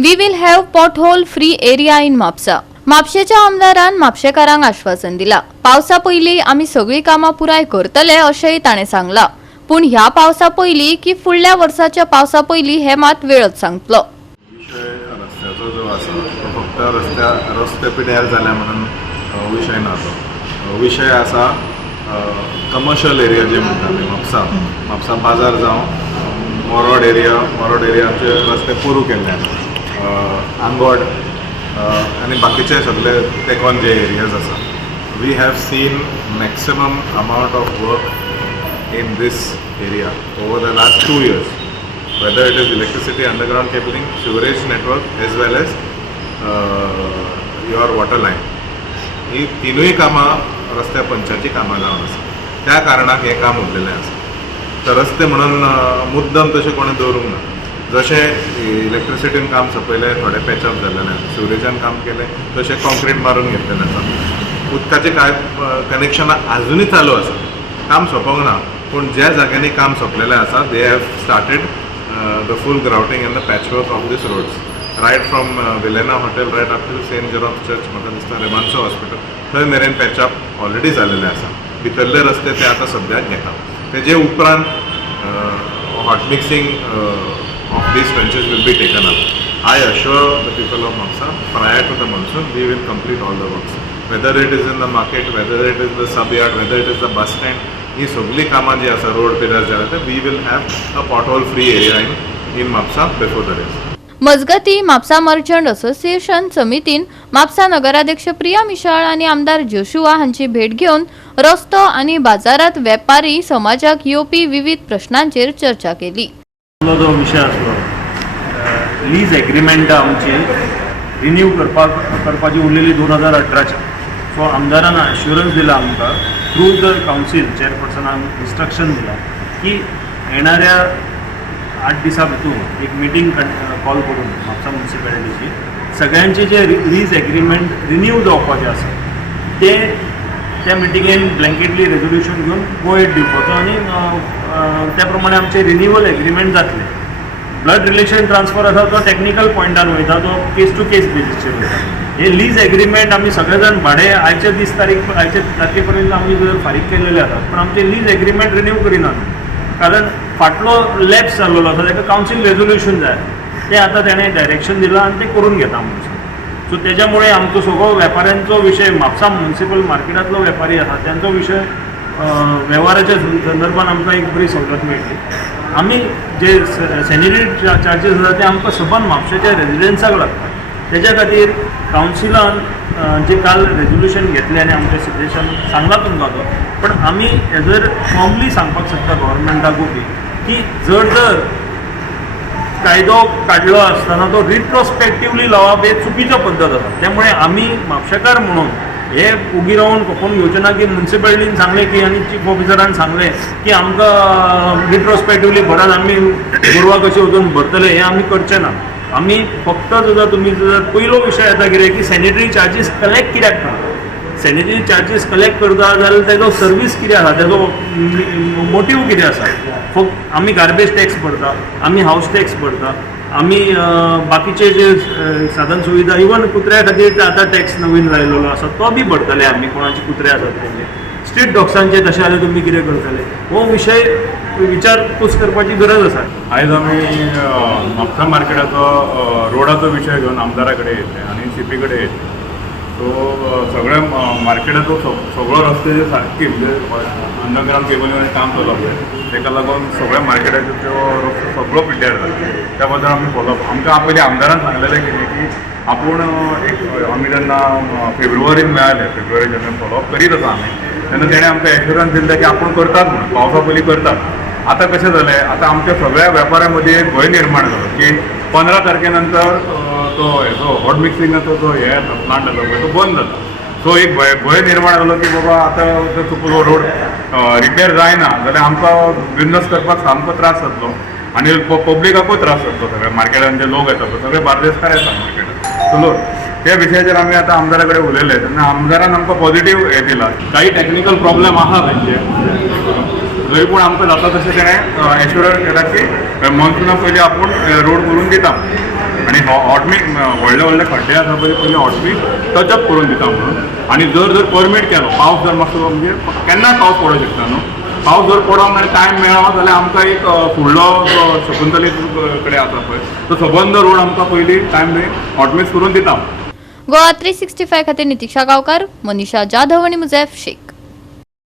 We will have pothole free area in Mapusa. म्हापशेच्या आमदारान म्हापशेकारांक आश्वासन दिला. पावसा पयलीं आमी सगळी कामां पुराय करतले अशेंय ताणें सांगलां. पूण ह्या पावसा पयलीं की फुडल्या वर्साच्या पावसा पयलीं हे मात वेळच सांगतलो. रस्त्याचो जो आसा तो फक्त रस्ते पिड्यार जाल्या म्हणून विशय ना. तो विशय आसा कमर्शियल एरिया जे म्हणटा आमी म्हापसा बाजार जावं मोरोड एरियाचे रस्ते पुरू केल्ल्यान आंगोड आनी बाकीचे सगळे तेकोन जे एरियाज आसा. We have seen maximum amount of work in this area over the last 2 years. Whether it is electricity, underground cabling, sewerage network, as well as your water line. ही तिनूय कामां रस्त्या पंचाची कामां जावन आसा. त्या कारणाक हें काम उरलेलें आसा. तर रस्ते म्हणून मुद्दम तशें कोणें दवरूंक ना. जशें इलेक्ट्रिसिटीन काम सोंपयलें, थोडें पॅचअप जाल्लें, सिवरेजान काम केलें, तशें कॉन्क्रीट मारून घेतलेलें आसा. उदकाचें कांय कनेक्शनां आजुनूय चालू आसा. काम सोंपोंक ना, पूण ज्या जाग्यांनी काम सोंपलेलें आसा they have started the full grouting and the patchwork of these roads, right from Vilena Hotel right up to St. Jerome's Church, म्हाका दिसता रेमान्सो हॉस्पिटल, थंय मेरेन पॅचअप ऑलरेडी जाल्लेले आसा. भितरले रस्ते ते आतां सद्याक घेता. तेजे उपरांत hot mixing of these trenches will be taken up. I assure the people of Mapusa, prior to the monsoon, we will complete all the works. Whether it is in the market, whether it is the subyard, whether it is the bus stand, ही सगळी कामां जी आसा road pillar जाल्या ते we will have a pothole free area in Mapusa before the race. मजगती Mapusa merchant association समितीन म्हापसा नगराध्यक्ष प्रिया मिशाळ आणि आमदार जोशुआ हांची भेट घेवन रस्तो आणि बाजारात वेपारी समाजाक येवपी विविध प्रश्नांचेर चर्चा केली. जो विषय आसलो लीज एग्रीमेंट आमची रिन्यू करपाची उरलेली 2018ची. सो आमदारान अश्युरन्स दिला आमकां थ्रू द कावन्सील चेअरपर्सनाक इन्स्ट्रक्शन दिला की येणाऱ्या 8 दिसां भितर एक मिटींग कॉल करून म्हापसा म्युनिसिपॅलिटीची सगळ्यांचे जे लीज एग्रीमेंट रिन्यू जावपाचे आसा ते त्या मिटिंगेन ब्लँकेटली रेजोल्युशन घेवन गोयट दिवपाचो आनी त्या प्रमाणे आमचे रिन्युअल एग्रीमेंट जातले. ब्लड रिलेशन ट्रान्सफर आसा तो टॅक्निकल पॉयंटान वयता, तो केस टू केस बेसिसचेर वयता. हे लीज एग्रीमेंट आमी सगळे जाण भाडे आयचे तारखे पर्यंत आमी जर फारीक केलेले आसात, पण आमचे लीज एग्रीमेंट रिन्यू करिनात. कारण फाटलो लॅप्स जाल्लो आसा ताका कावन्सील रेजोल्युशन जाय, ते आतां ताणें डायरेक्शन दिलां आनी ते करून घेता म्हणून. सो तेज्यामुळे आमचो सगळो वेपाऱ्यांचो विशय, म्हापसा म्युनिसिपल मार्केटांतलो वेपारी आसा त्यांचो विशय वेव्हाराच्या संदर्भात आमकां एक बरी सवलत मेळटली. आमी जे सॅनिटरी चार्जीस आसा ते आमकां सबंद म्हापशेच्या रेजिडेंट्साक लागतात. तेज्या खातीर कावन्सिलान जे काल रेजोल्युशन घेतलें आनी आमच्या सिट्युएशन सांगला तुमकां तो, पण आमी हेजर फॉर्मली सांगपाक सोदता गव्हर्मेंटाकूय की जर कायदो काडलो आसतना तो रिट्रोस्पेक्टिवली लावप हे चुकीचो पद्दत आसा. त्यामुळे आमी म्हापशेकार म्हणून हे उगी रावन कोण घेवचे की म्युनिसिपॅलिटीन सांगलें की आनी चीफ ऑफिसरान सांगलें की आमकां रिट्रोस्पेक्टिवली भरान आमी गोरवां कशी वचून भरतले, हें आमी करचें ना. आमी फक्त तुमी पयलो विशय येता कितें की सॅनिटरी चार्जीस कलेक्ट कित्याक करता. सॅनिटरी चार्जीस कलेक्ट करता जाल्यार तेजो सर्वीस कितें आसा, तेजो मोटीव कितें आसा. फक्त आमी गार्बेज टॅक्स भरता, आमी हावस टॅक्स भरता, आमी बाकीचे जे साधन सुविधा इवन कुत्र्या खातीर आतां टॅक्स नवीन लायलेलो आसा तो बी भरतले आमी. कोणाचे कुत्रे आसात तेंचे स्ट्रीट डॉग्सांचे तशें जाल्यार तुमी कितें करतले, हो विशय विचारपूस करपाची गरज आसा. आयज आमी म्हापसा मार्केटाचो रोडाचो विशय घेवन आमदारा कडेन येतले आनी CP कडेन येतले. सो सगळे मार्केटाचो सगळो रस्ते सारके म्हणजे अंडरग्रावंड केबलींनी काम चलप जाय, ताका लागून सगळ्या मार्केटाचो रस्तो सगळो पिड्ड्यार जाला. त्या बद्दल आमी फॉलोअप आमकां पयलीं आमदारान सांगलेलें कितें की आपूण एक आमी जेन्ना फेब्रुवारीन मेळ्ळे, फेब्रुवारी जेन्ना फॉलोअप करीत आसा आमी, तेन्ना तेणें आमकां एश्युरन्स दिल्लें की आपूण करतात म्हणून, पावसा पयलीं करतात. आतां कशें जालें, आतां आमच्या सगळ्या वेपाऱ्यां मदीं एक भंय निर्माण जालो की 15 तारखेनंतर तो हेजो हॉट मिक्सिंगाचो जो हे प्लांट आसा पळय तो बंद जाता. सो एक भंय निर्माण जालो की बाबा आतां जर सपोज रोड रिपेर जायना जाल्यार आमकां बिजनस करपाक सामको त्रास जातलो आनी पब्लिकाकूय त्रास जातलो. सगळ्या मार्केटान जे लोक येता पळय सगळे बार्देसकार येता मार्केटान. चलो त्या विशयाचेर आमी आतां आमदारा कडेन उलयले तेन्ना आमदारान आमकां पॉझिटीव हे दिला. काही टॅक्निकल प्रॉब्लेम आहा तेंचे, जरी पूण आमकां जाता तशें तेणें एश्युरन्स केला की मॉन्सुना पयलीं आपूण रोड करून दिता. आनी हॉटमीक व्हडले व्हडले खड्डे आसा पळय पयलीं हॉटमीक टचअप करून दिता म्हणून आनी जर परमीट केलो पावस जर मातसो म्हणजे केन्नाय पावस पडूंक शकता न्हू पावस जर पडोंक आनी टायम मेळ्ळो जाल्यार आमकां एक फुडलो शकुंतले कडेन आसा पळय तो सबंद रोड आमकां पयलीं टायम हॉटमिक्स करून दिता. गोवा 365 खातीर नितीक्षा गांवकार, मनीषा जाधव आनी मुझैफ शेख.